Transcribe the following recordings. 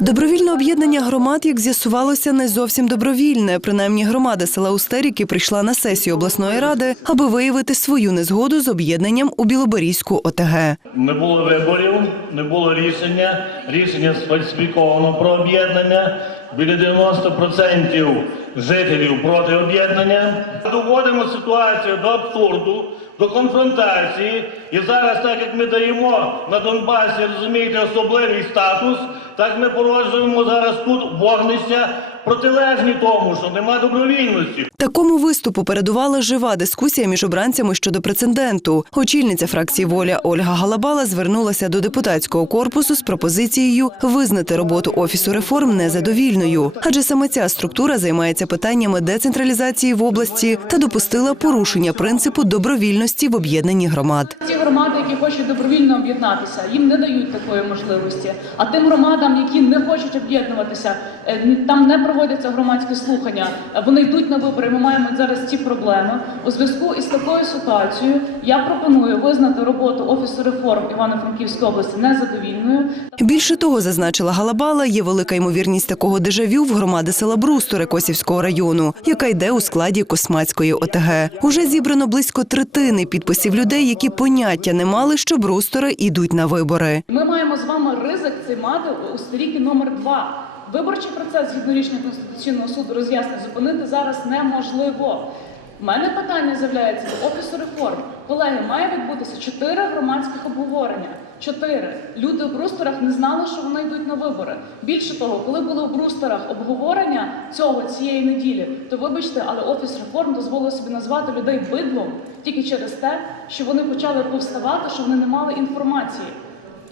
Добровільне об'єднання громад, як з'ясувалося, не зовсім добровільне. Принаймні, громада села Устеріки прийшла на сесію обласної ради, аби виявити свою незгоду з об'єднанням у Білоборізьку ОТГ. Не було виборів, не було рішення. Рішення сфальсифіковано про об'єднання. Біля 90% жителів проти об'єднання. Доводимо ситуацію до абсурду, до конфронтації. І зараз, так як ми даємо на Донбасі, розумієте, особливий статус, так ми породжуємо зараз тут вогнища протилежні тому, що нема добровільності. Такому виступу передувала жива дискусія між обранцями щодо прецеденту. Очільниця фракції Воля Ольга Галабала звернулася до депутатського корпусу з пропозицією визнати роботу офісу реформ незадовільною, адже саме ця структура займається питаннями децентралізації в області та допустила порушення принципу добровільності в об'єднанні громад. Ті громади, які хочуть добровільно об'єднатися, їм не дають такої можливості. А тим громадам, які не хочуть об'єднуватися, е, там не проводяться громадські слухання. Вони йдуть на вибори. Ми маємо зараз ці проблеми. У зв'язку із такою ситуацією я пропоную визнати роботу офісу реформ Івано-Франківської області незадовільною. Більше того, зазначила Галабала, є велика ймовірність такого дежавю в громади села Брустори Косівського району, яка йде у складі Космацької ОТГ. Уже зібрано близько третини підписів людей, які поняття не мали, що брустори йдуть на вибори. Ми маємо з вами ризик цей мати у сторіки номер два. Виборчий процес згідно рішення Конституційного суду роз'яснень зупинити зараз неможливо. У мене питання з'являється до офісу реформ. Колеги, має відбутися чотири громадських обговорення. Чотири люди в брустерах не знали, що вони йдуть на вибори. Більше того, коли були в брустерах обговорення цього цієї неділі, то вибачте, але офіс реформ дозволив собі назвати людей бидлом тільки через те, що вони почали повставати, що вони не мали інформації.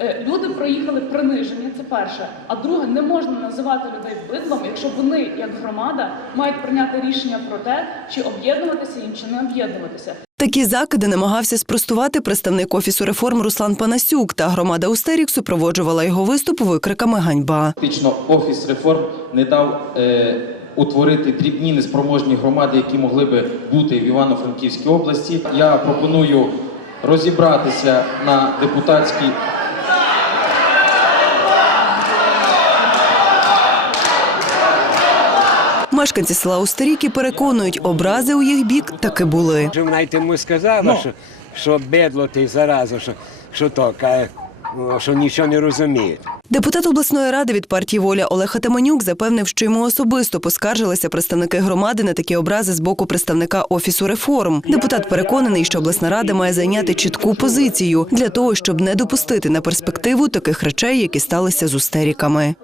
Е, Люди проїхали приниження, це перше. А друге, не можна називати людей бидлом, якщо вони, як громада, мають прийняти рішення про те, чи об'єднуватися їм, чи не об'єднуватися. Такі закиди намагався спростувати представник офісу реформ Руслан Панасюк. Та громада Устерік супроводжувала його виступ викриками ганьба. Фактично, офіс реформ не дав е, утворити дрібні неспроможні громади, які могли би бути в Івано-Франківській області. Я пропоную розібратися на депутатській Мешканці села Устеріки переконують, образи у їх бік таки були. Що вона й тому сказала, що, що бедло ти зараза, що, що то, каже, ну, що нічого не розуміє. Депутат обласної ради від партії Воля Олег Атаманюк запевнив, що йому особисто поскаржилися представники громади на такі образи з боку представника офісу реформ. Депутат переконаний, що обласна рада має зайняти чітку позицію для того, щоб не допустити на перспективу таких речей, які сталися з устеріками.